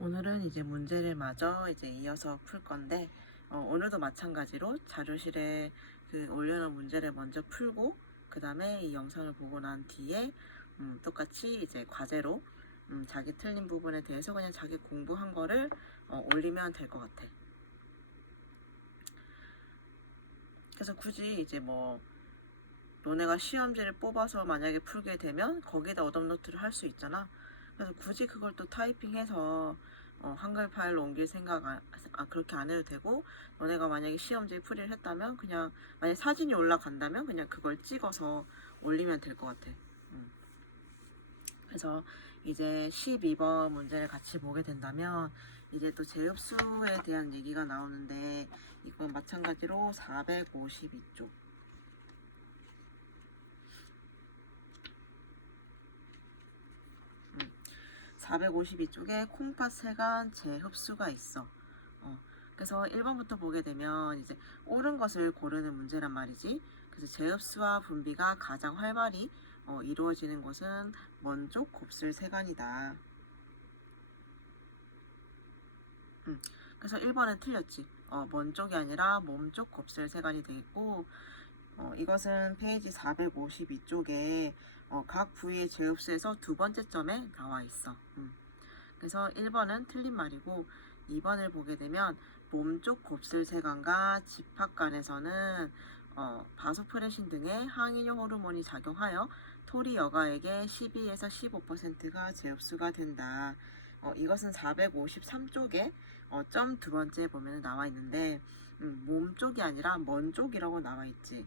오늘은 이제 문제를 마저 이제 이어서 풀 건데, 오늘도 마찬가지로 자료실에 올려놓은 문제를 먼저 풀고, 그 다음에 이 영상을 보고 난 뒤에, 똑같이 이제 과제로, 자기 틀린 부분에 대해서 그냥 자기 공부한 거를 올리면 될 것 같아. 그래서 굳이 이제 너네가 시험지를 뽑아서 만약에 풀게 되면 거기다 어dom노트를 할 수 있잖아. 그래서 굳이 그걸 또 타이핑해서 한글 파일로 옮길 생각 그렇게 안 해도 되고, 너네가 만약에 시험지 풀이를 했다면 그냥 만약 사진이 올라간다면 그냥 그걸 찍어서 올리면 될 것 같아. 그래서 이제 12번 문제를 같이 보게 된다면 이제 또 제흡수에 대한 얘기가 나오는데, 이건 마찬가지로 452쪽 452쪽에 콩팥 세간 재흡수가 있어. 그래서 1번부터 보게 되면 이제 옳은 것을 고르는 문제란 말이지. 그래서 재흡수와 분비가 가장 활발히 이루어지는 곳은 먼쪽 곱슬 세간이다. 그래서 1번은 틀렸지. 먼쪽이 아니라 몸쪽 곱슬 세간이 되겠고, 이것은 페이지 452쪽에 각 부위의 재흡수에서 두 번째 점에 나와 있어. 그래서 1번은 틀린 말이고, 2번을 보게 되면 몸쪽 곱슬 세간과 집합간에서는 바소프레신 등의 항인효 호르몬이 작용하여 토리 여가액의 12에서 15%가 재흡수가 된다. 이것은 453쪽에 점 두 번째 보면 나와 있는데, 몸 쪽이 아니라 먼 쪽이라고 나와 있지.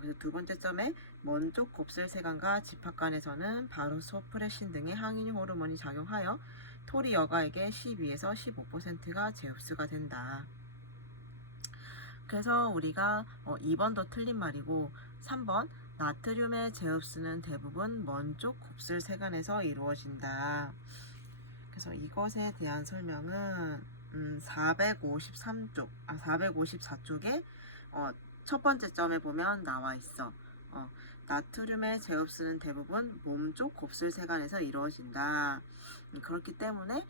그래서 두 번째 점에 먼쪽 곱슬 세간과 집합간에서는 바소프레신 등의 항인 호르몬이 작용하여 토리 여가액의 12에서 15%가 재흡수가 된다. 그래서 우리가 2번도 틀린 말이고, 3번 나트륨의 재흡수는 대부분 먼쪽 곱슬 세간에서 이루어진다. 그래서 이것에 대한 설명은 454쪽에 첫 번째 점에 보면 나와 있어. 나트륨의 재흡수는 대부분 몸쪽 곱슬 세간에서 이루어진다. 그렇기 때문에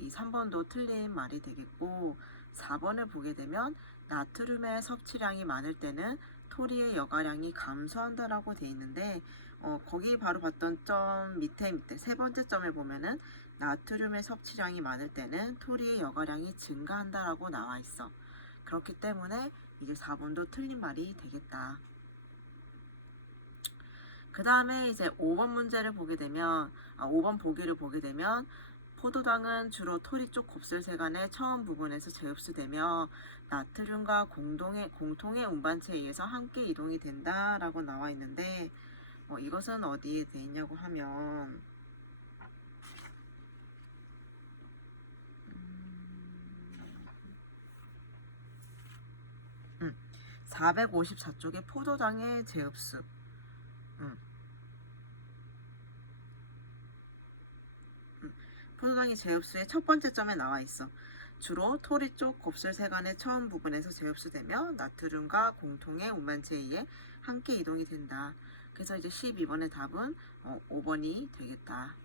이 3번도 틀린 말이 되겠고, 4번을 보게 되면 나트륨의 섭취량이 많을 때는 토리의 여가량이 감소한다라고 돼 있는데, 거기 바로 봤던 점 밑에 세 번째 점에 보면은 나트륨의 섭취량이 많을 때는 토리의 여가량이 증가한다라고 나와 있어. 그렇기 때문에 이제 4번도 틀린 말이 되겠다. 그 다음에 이제 5번 문제를 보게 되면, 5번 보기를 보게 되면, 포도당은 주로 토리 쪽 곱슬 세간의 처음 부분에서 재흡수되며 나트륨과 공통의 운반체에 의해서 함께 이동이 된다라고 나와 있는데, 이것은 어디에 돼 있냐고 하면 454쪽에 포도당의 재흡수. 포도당이 재흡수의 첫 번째 점에 나와 있어. 주로 토리 쪽 곱슬 세간의 처음 부분에서 재흡수되며 나트륨과 공통의 운반체에 의해 함께 이동이 된다. 그래서 이제 12번의 답은 5번이 되겠다.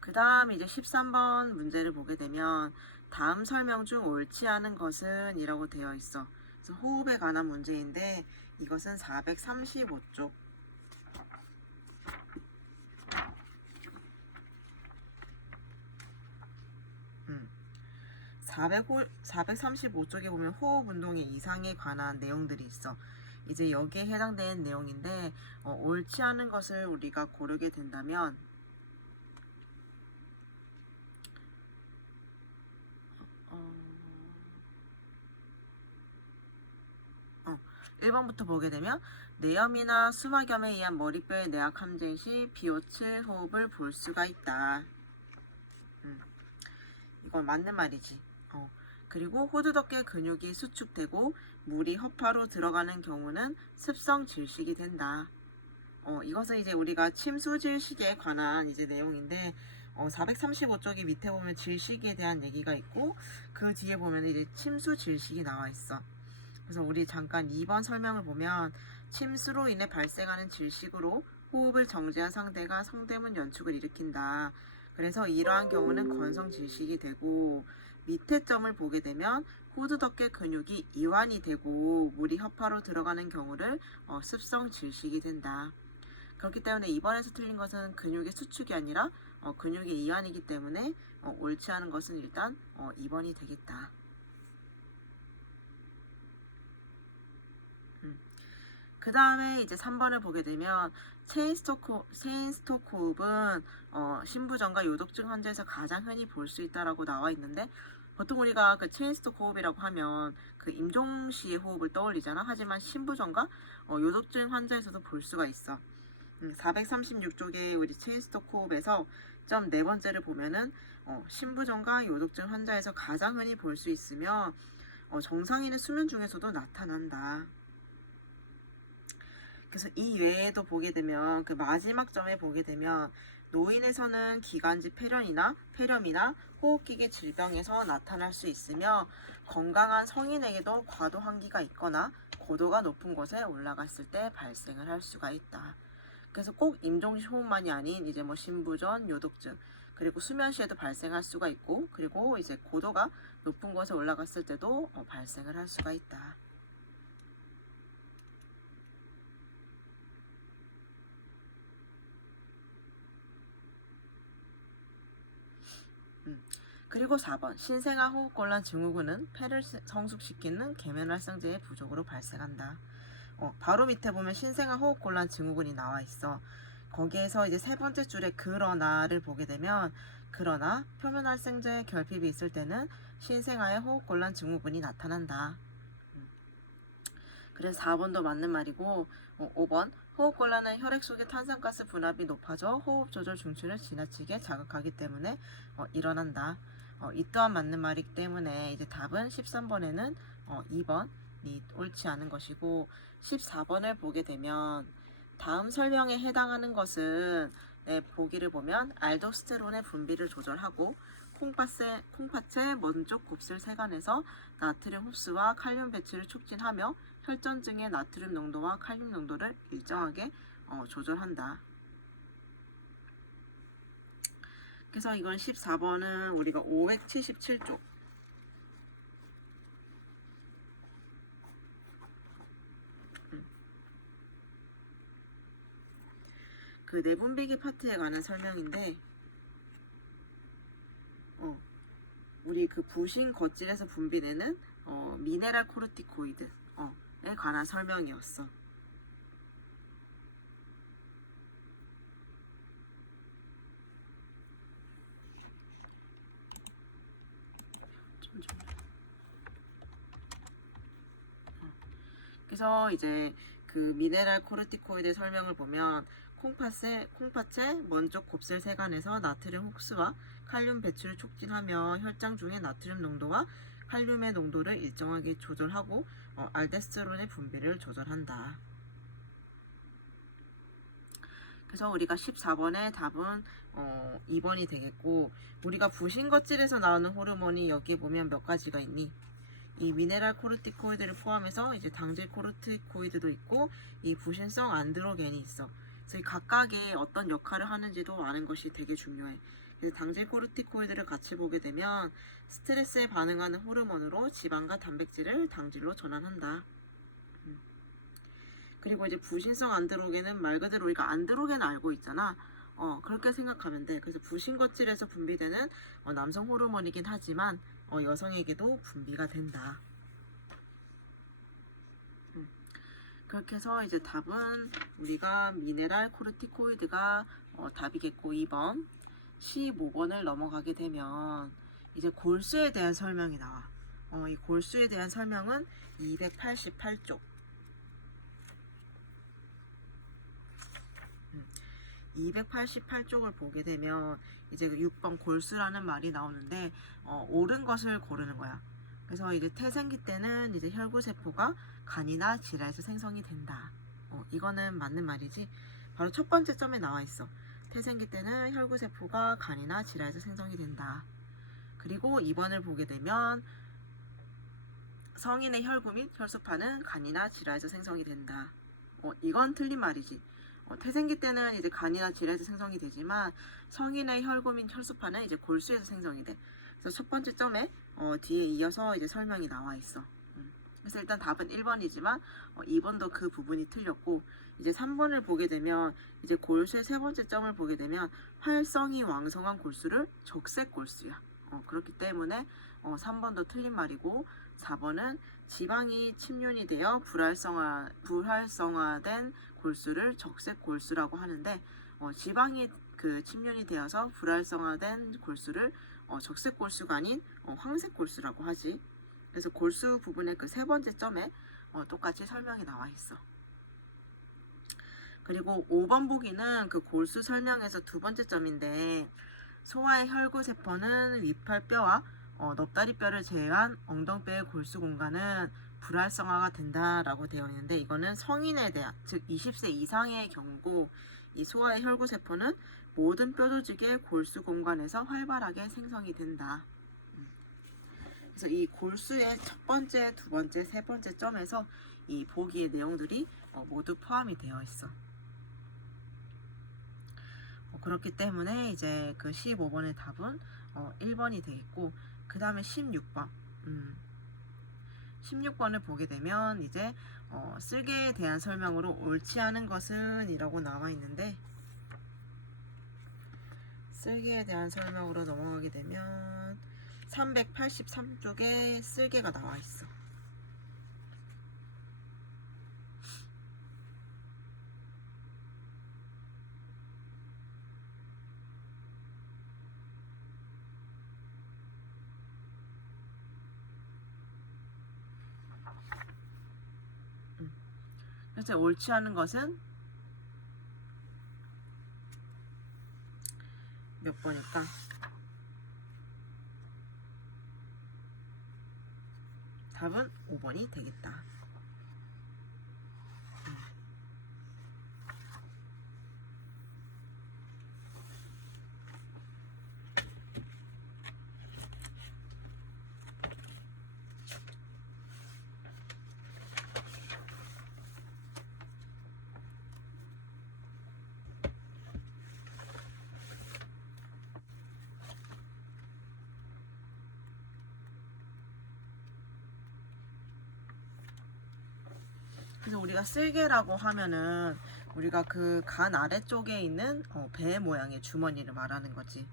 그 다음 이제 13번 문제를 보게 되면 다음 설명 중 옳지 않은 것은 이라고 되어 있어. 그래서 호흡에 관한 문제인데 이것은 435쪽 435쪽에 보면 호흡 운동의 이상에 관한 내용들이 있어. 이제 여기에 해당되는 내용인데 옳지 않은 것을 우리가 고르게 된다면 1번부터 보게 되면 뇌염이나 수막염에 의한 머리뼈의 뇌약 함정 시 비오칠 호흡을 볼 수가 있다. 이건 맞는 말이지. 그리고 호두덕계 근육이 수축되고 물이 허파로 들어가는 경우는 습성 질식이 된다. 이것은 이제 우리가 침수 질식에 관한 이제 내용인데 435쪽이 밑에 보면 질식에 대한 얘기가 있고 그 뒤에 보면 이제 침수 질식이 나와 있어. 그래서 우리 잠깐 2번 설명을 보면 침수로 인해 발생하는 질식으로 호흡을 정지한 상대가 성대문 연축을 일으킨다. 그래서 이러한 경우는 건성 질식이 되고, 밑에 점을 보게 되면 후두덕계 근육이 이완이 되고 물이 혀파로 들어가는 경우를 습성 질식이 된다. 그렇기 때문에 2번에서 틀린 것은 근육의 수축이 아니라 근육의 이완이기 때문에 옳지 않은 것은 일단 2번이 되겠다. 그 다음에 이제 3번을 보게 되면 체인스토크 호흡은 신부전과 요독증 환자에서 가장 흔히 볼 수 있다라고 나와 있는데, 보통 우리가 그 체인스토크 호흡이라고 하면 그 임종시의 호흡을 떠올리잖아. 하지만 신부전과 요독증 환자에서도 볼 수가 있어. 436쪽에 우리 체인스토크 호흡에서 점 네 번째를 보면은 신부전과 요독증 환자에서 가장 흔히 볼 수 있으며 정상인의 수면 중에서도 나타난다. 그래서 이 외에도 보게 되면 그 마지막 점에 보게 되면 노인에서는 기관지 폐렴이나 호흡기계 질병에서 나타날 수 있으며, 건강한 성인에게도 과도 환기가 있거나 고도가 높은 곳에 올라갔을 때 발생을 할 수가 있다. 그래서 꼭 임종시 호흡만이 아닌 이제 뭐 신부전, 요독증, 그리고 수면 시에도 발생할 수가 있고, 그리고 이제 고도가 높은 곳에 올라갔을 때도 발생을 할 수가 있다. 그리고 4번 신생아 호흡곤란 증후군은 폐를 성숙시키는 계면활성제의 부족으로 발생한다. 바로 밑에 보면 신생아 호흡곤란 증후군이 나와 있어. 거기에서 이제 세 번째 줄에 그러나를 보게 되면, 그러나 표면활성제 결핍이 있을 때는 신생아의 호흡곤란 증후군이 나타난다. 그래서 4번도 맞는 말이고, 5번 호흡곤란은 혈액 속의 탄산가스 분압이 높아져 호흡 조절 중추를 지나치게 자극하기 때문에 일어난다. 이 또한 맞는 말이기 때문에 이제 답은 13번에는 2번이 옳지 않은 것이고, 14번을 보게 되면 다음 설명에 해당하는 것은 보기를 보면 알도스테론의 분비를 조절하고 콩팥의 먼쪽 곱슬 세간에서 나트륨 흡수와 칼륨 배출을 촉진하며 혈전증의 나트륨 농도와 칼륨 농도를 일정하게 조절한다. 그래서 이건 14번은 우리가 577쪽 그 내분비계 파트에 관한 설명인데, 우리 그 부신 겉질에서 분비되는 미네랄 코르티코이드에 관한 설명이었어. 그래서 이제 그 미네랄 코르티코이드 설명을 보면 콩팥의 먼쪽 곱슬 세간에서 나트륨 흡수와 칼륨 배출을 촉진하며 혈장 중의 나트륨 농도와 칼륨의 농도를 일정하게 조절하고 알데스테론의 분비를 조절한다. 그래서 우리가 14번의 답은 2번이 되겠고, 우리가 부신겉질에서 나오는 호르몬이 여기에 보면 몇 가지가 있니? 이 미네랄 코르티코이드를 포함해서 이제 당질 코르티코이드도 있고 이 부신성 안드로겐이 있어. 그래서 이 각각의 어떤 역할을 하는지도 아는 것이 되게 중요해. 그래서 당질 코르티코이드를 같이 보게 되면 스트레스에 반응하는 호르몬으로 지방과 단백질을 당질로 전환한다. 그리고 이제 부신성 안드로겐은 말 그대로 우리가 안드로겐 알고 있잖아. 그렇게 생각하면 돼. 그래서 부신겉질에서 분비되는 남성 호르몬이긴 하지만 여성에게도 분비가 된다. 그렇게 해서 이제 답은 우리가 미네랄 코르티코이드가 답이겠고, 2번 15번을 넘어가게 되면 이제 골수에 대한 설명이 나와. 이 골수에 대한 설명은 288쪽 288쪽을 보게 되면 이제 6번 골수라는 말이 나오는데 옳은 것을 고르는 거야. 그래서 이제 태생기 때는 이제 혈구세포가 간이나 지라에서 생성이 된다. 이거는 맞는 말이지. 바로 첫 번째 점에 나와 있어. 태생기 때는 혈구세포가 간이나 지라에서 생성이 된다. 그리고 2번을 보게 되면 성인의 혈구 및 혈소파는 간이나 지라에서 생성이 된다. 이건 틀린 말이지. 태생기 때는 이제 간이나 질에서 생성이 되지만 성인의 혈구 및 혈소판은 이제 골수에서 생성이 돼. 그래서 첫 번째 점에 뒤에 이어서 이제 설명이 나와 있어. 그래서 일단 답은 1번이지만 2번도 그 부분이 틀렸고, 이제 3번을 보게 되면 이제 골수의 세 번째 점을 보게 되면 활성이 왕성한 골수를 적색 골수야. 그렇기 때문에 3번도 틀린 말이고, 4번은 지방이 침륜이 되어 불활성화된 골수를 적색 골수라고 하는데, 지방이 그 침륜이 되어서 불활성화된 골수를 적색 골수가 아닌 황색 골수라고 하지. 그래서 골수 부분의 그 세 번째 점에 똑같이 설명이 나와 있어. 그리고 5번 보기는 그 골수 설명에서 두 번째 점인데, 소화의 혈구 세포는 위팔뼈와 넙다리뼈를 제외한 엉덩뼈의 골수 공간은 불활성화가 된다라고 되어 있는데, 이거는 성인에 대한, 즉 20세 이상의 경우고, 이 소화의 혈구 세포는 모든 뼈 조직의 골수 공간에서 활발하게 생성이 된다. 그래서 이 골수의 첫 번째, 두 번째, 세 번째 점에서 이 보기의 내용들이 모두 포함이 되어 있어. 그렇기 때문에 이제 그 15번의 답은 1번이 되겠고, 그 다음에 16번. 16번을 보게 되면 이제 쓸개에 대한 설명으로 옳지 않은 것은 이라고 나와 있는데, 쓸개에 대한 설명으로 넘어가게 되면 383쪽에 쓸개가 나와 있어. 그래서 옳지 않은 것은 몇 번일까? 답은 5번이 되겠다. 그래서 우리가 쓸개라고 하면은 우리가 그 간 아래쪽에 있는 배 모양의 주머니를 말하는 거지.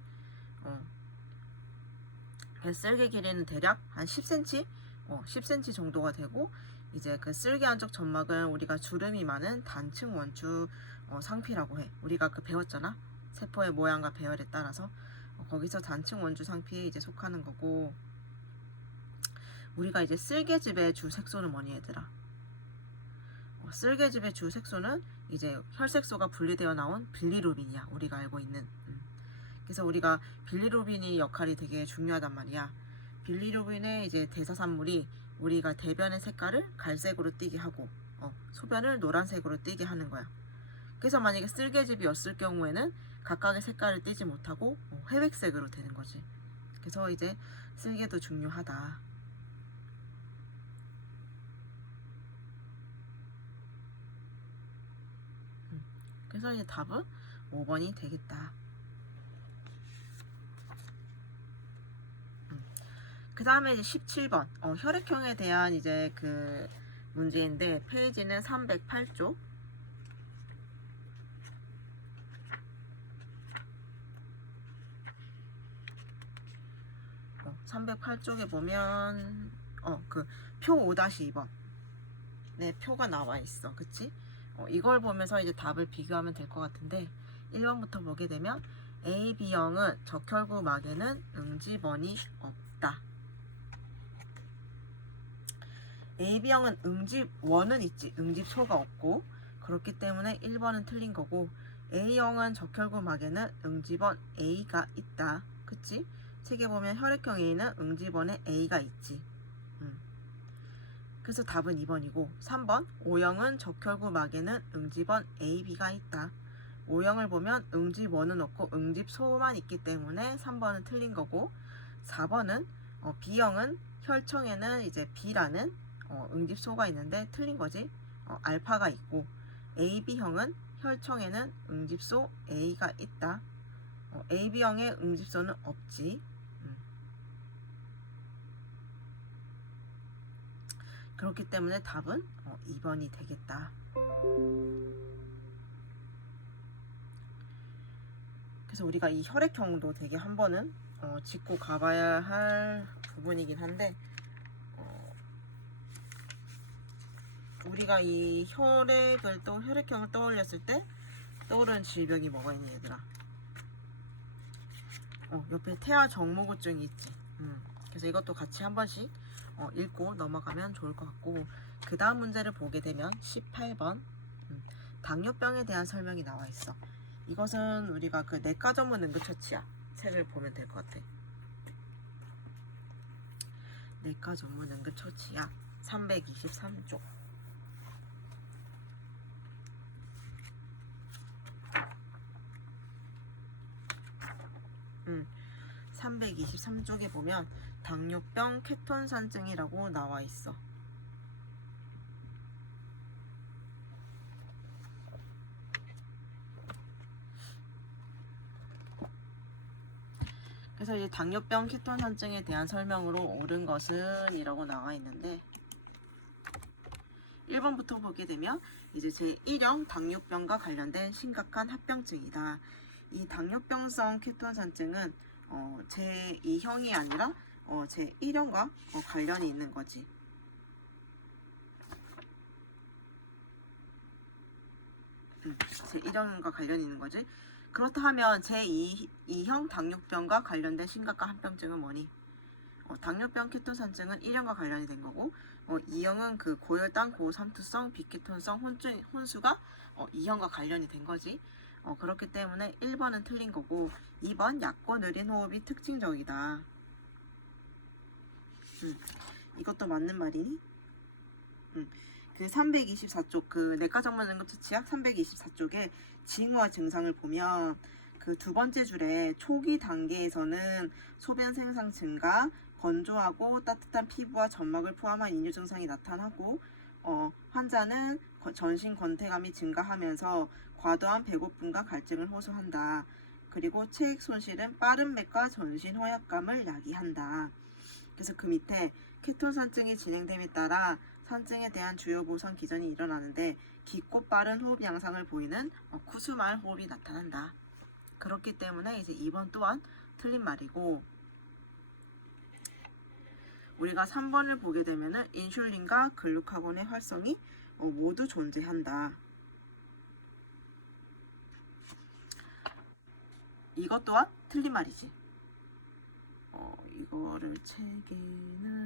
쓸개 길이는 대략 한 10cm? 10cm 정도가 되고, 이제 그 쓸개 안쪽 점막은 우리가 주름이 많은 단층 원추 상피라고 해. 우리가 그 배웠잖아. 세포의 모양과 배열에 따라서 거기서 단층 원주 상피에 이제 속하는 거고, 우리가 이제 쓸개즙의 주 색소는 뭐니 얘들아? 쓸개즙의 주 색소는 이제 혈색소가 분리되어 나온 빌리루빈이야. 우리가 알고 있는. 그래서 우리가 빌리루빈이 역할이 되게 중요하단 말이야. 빌리루빈의 이제 대사산물이 우리가 대변의 색깔을 갈색으로 띠게 하고 소변을 노란색으로 띠게 하는 거야. 그래서 만약에 쓸개즙이었을 경우에는 각각의 색깔을 띠지 못하고 회백색으로 되는 거지. 그래서 이제 쓸개도 중요하다. 그래서 이제 답은 5번이 되겠다. 그 다음에 이제 17번 혈액형에 대한 이제 그 문제인데, 페이지는 308쪽. 308쪽에 보면 그 표 5-2번 네, 표가 나와 있어. 그치? 이걸 보면서 이제 답을 비교하면 될 것 같은데, 1번부터 보게 되면 A, B형은 적혈구 막에는 응집원이 없다. A, B형은 응집원은 있지, 응집소가 없고, 그렇기 때문에 1번은 틀린 거고, A형은 적혈구 막에는 응집원 A가 있다. 그치? 책에 보면 혈액형 A는 응집원에 A가 있지. 그래서 답은 2번이고, 3번 O형은 적혈구 막에는 응집원 AB가 있다. O형을 보면 응집원은 없고 응집소만 있기 때문에 3번은 틀린 거고, 4번은 B형은 혈청에는 이제 B라는 응집소가 있는데 틀린 거지. 알파가 있고, AB형은 혈청에는 응집소 A가 있다. AB형의 응집소는 없지. 그렇기 때문에 답은 2번이 되겠다. 그래서 우리가 이 혈액형도 되게 한 번은 짚고 가봐야 할 부분이긴 한데, 우리가 이 혈액형을 떠올렸을 때 떠오르는 질병이 뭐가 있니 얘들아? 옆에 태아 정모구증이 있지. 그래서 이것도 같이 한 번씩 읽고 넘어가면 좋을 것 같고, 그 다음 문제를 보게 되면 18번 당뇨병에 대한 설명이 나와 있어. 이것은 우리가 그 내과 전문 응급처치약 책을 보면 될 것 같아. 내과 전문 응급처치약 323쪽. 323쪽에 보면 당뇨병 케톤산증이라고 나와 있어. 그래서 이제 당뇨병 케톤산증에 대한 설명으로 옳은 것은 이라고 나와 있는데, 1번부터 보게 되면 이제 제1형 당뇨병과 관련된 심각한 합병증이다. 이 당뇨병성 케톤산증은 제2형이 아니라 제1형과 관련이 있는 거지. 제1형과 관련이 있는 거지. 그렇다 하면 제2형 당뇨병과 관련된 심각한 합병증은 뭐니? 당뇨병 케톤산증은 1형과 관련이 된 거고, 2형은 그 고혈당, 고삼투성, 비케톤성 혼수가 2형과 관련이 된 거지. 그렇기 때문에 1번은 틀린 거고, 2번 얕고 느린 호흡이 특징적이다. 이것도 맞는 말이니? 그 324쪽 그 내과 전문 응급처치약 324쪽에 징후와 증상을 보면 그 두 번째 줄에 초기 단계에서는 소변 생산 증가, 건조하고 따뜻한 피부와 점막을 포함한 인유 증상이 나타나고, 환자는 전신 권태감이 증가하면서 과도한 배고픔과 갈증을 호소한다. 그리고 체액 손실은 빠른 맥과 전신 허약감을 야기한다. 그래서 그 밑에 케톤산증이 진행됨에 따라 산증에 대한 주요 보상 기전이 일어나는데 깊고 빠른 호흡 양상을 보이는 쿠수말 호흡이 나타난다. 그렇기 때문에 이제 2번 또한 틀린 말이고, 우리가 3번을 보게 되면은 인슐린과 글루카곤의 활성이 모두 존재한다. 이것 또한 틀린 말이지. 이거를 책에는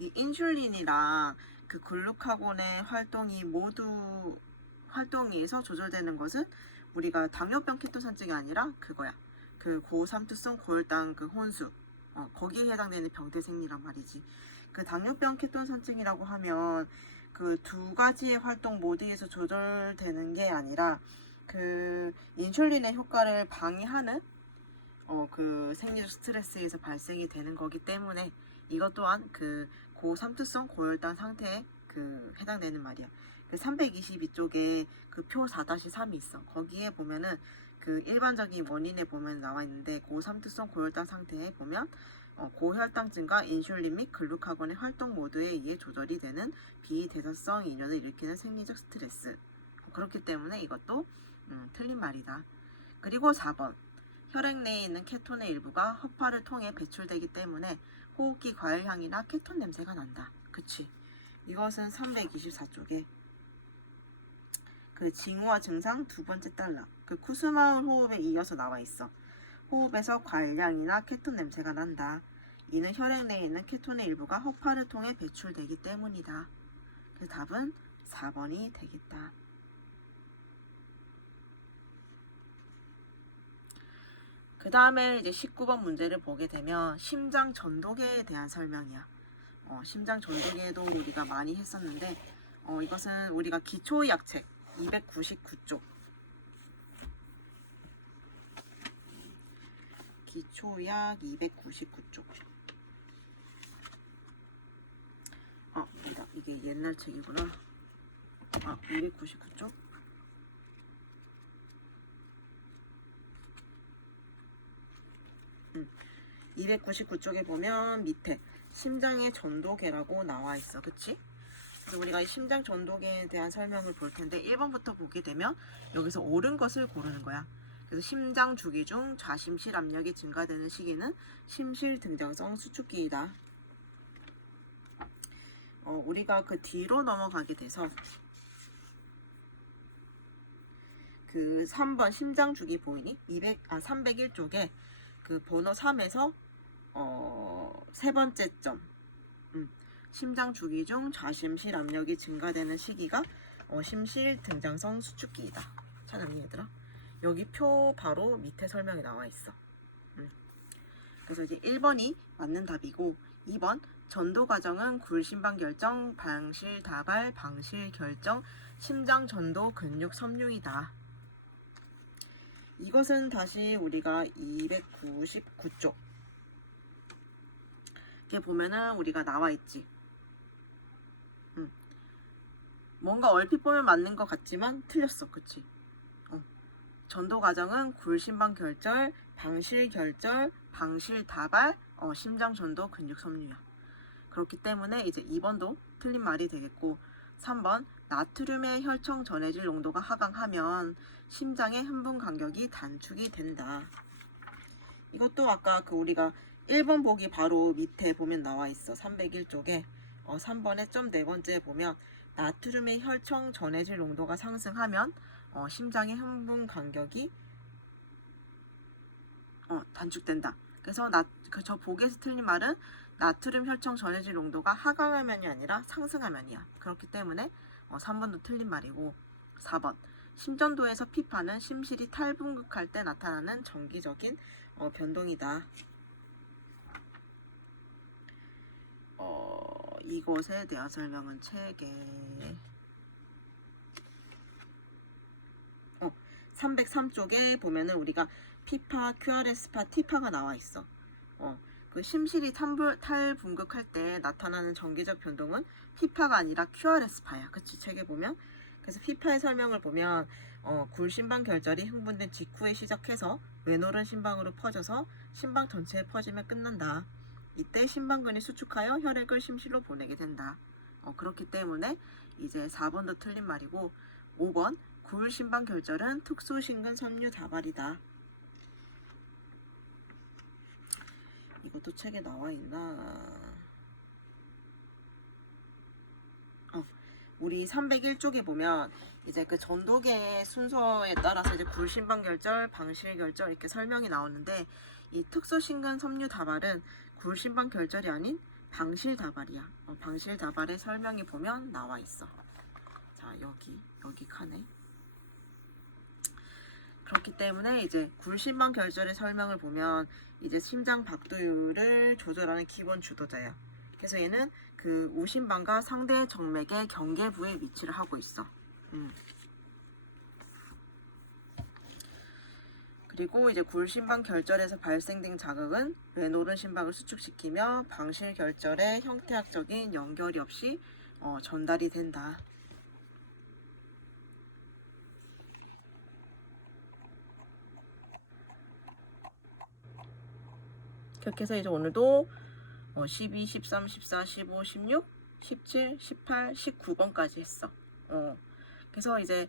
이 인슐린이랑 그 글루카곤의 활동에서 조절되는 것은 우리가 당뇨병 케톤산증이 아니라 그거야. 그 고삼투성 고혈당 그 혼수, 거기에 해당되는 병태 생리란 말이지. 그 당뇨병 케톤산증이라고 하면 그 두 가지의 활동 모두에서 조절되는 게 아니라 그 인슐린의 효과를 방해하는 그 생리적 스트레스에서 발생이 되는 거기 때문에 이것 또한 그 고삼투성 고혈당 상태에 그 해당되는 말이야. 그 322쪽에 그 표 4-3이 있어. 거기에 보면은 그 일반적인 원인에 보면 나와 있는데, 고삼투성 고혈당 상태에 보면 고혈당증과 인슐린 및 글루카곤의 활동 모두에 의해 조절이 되는 비대사성 이뇨를 일으키는 생리적 스트레스. 그렇기 때문에 이것도 틀린 말이다. 그리고 4번 혈액 내에 있는 케톤의 일부가 허파를 통해 배출되기 때문에 호흡기 과일향이나 케톤 냄새가 난다. 그치? 이것은 324쪽에 그 징후와 증상 두 번째 달라. 그 쿠수마울 호흡에 이어서 나와 있어. 호흡에서 과일향이나 케톤 냄새가 난다. 이는 혈액 내에 있는 케톤의 일부가 허파를 통해 배출되기 때문이다. 그래서 답은 4번이 되겠다. 그 다음에 이제 19번 문제를 보게 되면 심장 전도계에 대한 설명이야. 심장 전도계도 우리가 많이 했었는데 이것은 우리가 기초의학 책 299쪽 기초의학 299쪽 이게 옛날 책이구나. 299쪽 299쪽에 보면 밑에 심장의 전도계라고 나와 있어. 그치? 그래서 우리가 이 심장 전도계에 대한 설명을 볼 텐데 1번부터 보게 되면 여기서 옳은 것을 고르는 거야. 그래서 심장 주기 중 좌심실 압력이 증가되는 시기는 심실 등장성 수축기이다. 우리가 그 뒤로 넘어가게 돼서 그 3번 심장 주기 보이니? 301쪽에 그 번호 3에서 세 번째 점 심장 주기 중 좌심실 압력이 증가되는 시기가 심실 등장성 수축기이다. 찾았니 얘들아? 여기 표 바로 밑에 설명이 나와 있어. 그래서 이제 1번이 맞는 답이고 2번 전도 과정은 굴심방 결정, 방실 다발, 방실 결정, 심장 전도 근육 섬유이다. 이것은 다시 우리가 299쪽 이렇게 보면은 우리가 나와 있지. 뭔가 얼핏 보면 맞는 것 같지만 틀렸어. 그치? 전도 과정은 굴심방 결절, 방실 결절, 방실 다발, 심장 전도 근육 섬유야. 그렇기 때문에 이제 2번도 틀린 말이 되겠고 3번 나트륨의 혈청 전해질 농도가 하강하면 심장의 흥분 간격이 단축이 된다. 이것도 아까 그 우리가 1번 보기 바로 밑에 보면 나와 있어. 301쪽에 3번의 점 4번째에 보면 나트륨의 혈청 전해질 농도가 상승하면 심장의 흥분 간격이 단축된다. 그래서 저 보기에서 틀린 말은 나트륨 혈청 전해질 농도가 하강하면이 아니라 상승하면이야. 그렇기 때문에 3번도 틀린 말이고 4번 심전도에서 피파는 심실이 탈분극할 때 나타나는 정기적인 변동이다. 이것에 대한 설명은 책에 303쪽에 보면은 우리가 피파, QRS파, 티파가 나와 있어. 그 심실이 탈분극할 때 나타나는 정기적 변동은 피파가 아니라 QRS파야. 그치? 책에 보면. 그래서 피파의 설명을 보면 굴심방 결절이 흥분된 직후에 시작해서 외노른 심방으로 퍼져서 심방 전체에 퍼지면 끝난다. 이때 심방근이 수축하여 혈액을 심실로 보내게 된다. 그렇기 때문에 이제 4번도 틀린 말이고 5번 굴심방 결절은 특수심근 섬유 다발이다. 이것도 책에 나와 있나? 우리 301쪽에 보면 이제 그 전도계 순서에 따라서 이제 굴심방 결절, 방실 결절 이렇게 설명이 나오는데 이 특수심근 섬유 다발은 굴심방 결절이 아닌 방실 다발이야. 방실 다발의 설명이 보면 나와 있어. 자, 여기 칸에. 그렇기 때문에 이제 굴심방 결절의 설명을 보면 이제 심장 박도율을 조절하는 기본 주도자야. 그래서 얘는 그 우심방과 상대 정맥의 경계부에 위치를 하고 있어. 그리고 이제 굴심방 결절에서 발생된 자극은 외노른 심방을 수축시키며 방실 결절의 형태학적인 연결이 없이 전달이 된다. 그렇게 해서 이제 오늘도 12, 13, 14, 15, 16, 17, 18, 19번까지 했어. 그래서 이제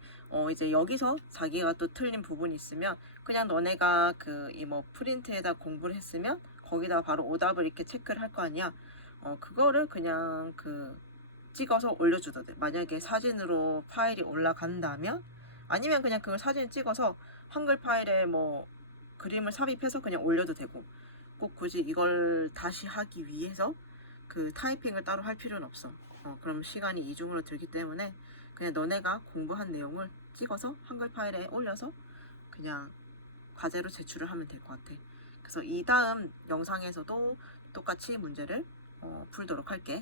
여기서 자기가 또 틀린 부분이 있으면 그냥 너네가 그 프린트에다 공부를 했으면 거기다 바로 오답을 이렇게 체크를 할 거 아니야. 그거를 그냥 찍어서 올려줘도 돼. 만약에 사진으로 파일이 올라간다면 아니면 그냥 그걸 사진 찍어서 한글 파일에 그림을 삽입해서 그냥 올려도 되고 꼭 굳이 이걸 다시 하기 위해서 그 타이핑을 따로 할 필요는 없어. 그럼 시간이 이중으로 들기 때문에 그냥 너네가 공부한 내용을 찍어서 한글 파일에 올려서 그냥 과제로 제출을 하면 될 것 같아. 그래서 이 다음 영상에서도 똑같이 문제를 풀도록 할게.